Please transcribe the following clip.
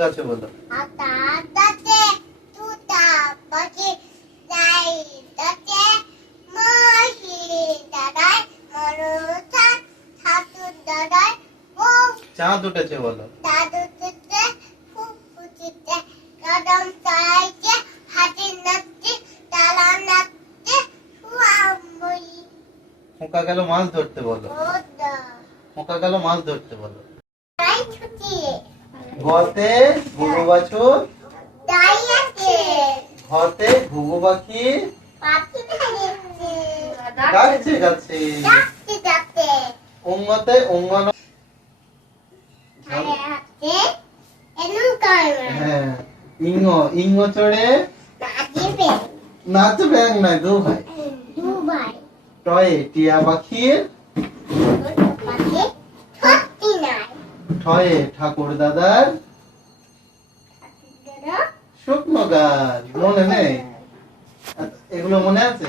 গাছে বলো। চাঁদ উঠেছে বলো। খোকা গেল মাছ ধরতে বলো। খোকা গেল মাছ ধরতে বলো। ঘতে ঘুঘু বাছুর, ঘতে ঘুঘু পাখি ডাকছে গাছে। উঙ্গতে উঙ্গন, হ্যাঁ ইঙ্গ ইঙ্গ চড়ে নাচে ব্যাং নাই দু ভাই। টয়ে টিয়া পাখির, ঠয়ে ঠাকুর দাদার শুকনো গাছ। মনে নেই? এগুলো মনে আছে?